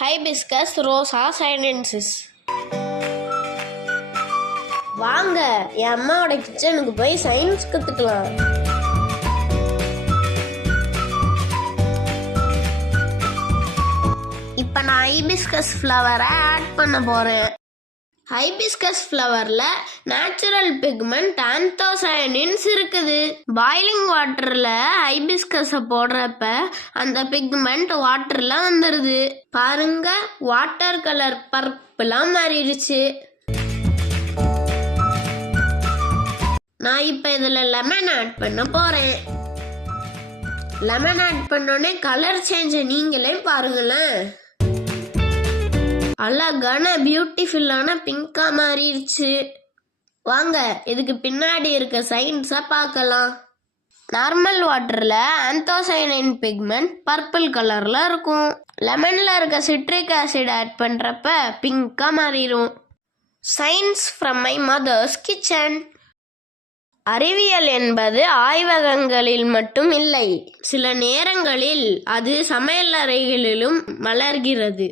Hibiscus ரோசா சைனென்சிஸ். வாங்க என் அம்மாவோட கிச்சனுக்கு போய் சயின்ஸ் கற்றுக்கலாம். இப்போ நான் ஹைபிஸ்கஸ் ஃப்ளவரை ஆட் பண்ண போகிறேன். ஹைபிஸ்கஸ் ஃப்ளவர்ல நேச்சுரல் பிக்மெண்ட் ஆந்தோசயனின்ஸ் இருக்குது. பாயிலிங் வாட்டர்ல ஹைபிஸ்கஸை போடுறப்ப அந்த பிக்மெண்ட் வாட்டர்ல வந்துருது. பாருங்க, வாட்டர் கலர் பர்பிளா மாறிடுச்சு. நான் இப்ப இதுல லெமன் ஆட் பண்ண போறேன். லெமன் ஆட் பண்ணோடனே கலர் சேஞ்ச நீங்களே பாருங்களேன். அழகான பியூட்டிஃபுல்லான பிங்கா மாறிடுச்சு. வாங்க இதுக்கு பின்னாடி இருக்க சயின்ஸை பார்க்கலாம். நார்மல் வாட்டர்ல ஆந்தோசயனைன் பிக்மெண்ட் பர்பிள் கலர்ல இருக்கும். லெமன்ல இருக்க சிட்ரிக் ஆசிட் ஆட் பண்றப்ப பிங்கா மாறிடும். Science from my mother's kitchen. அறிவியல் என்பது ஆய்வகங்களில் மட்டும் இல்லை, சில நேரங்களில் அது சமையலறைகளிலும் வளர்கிறது.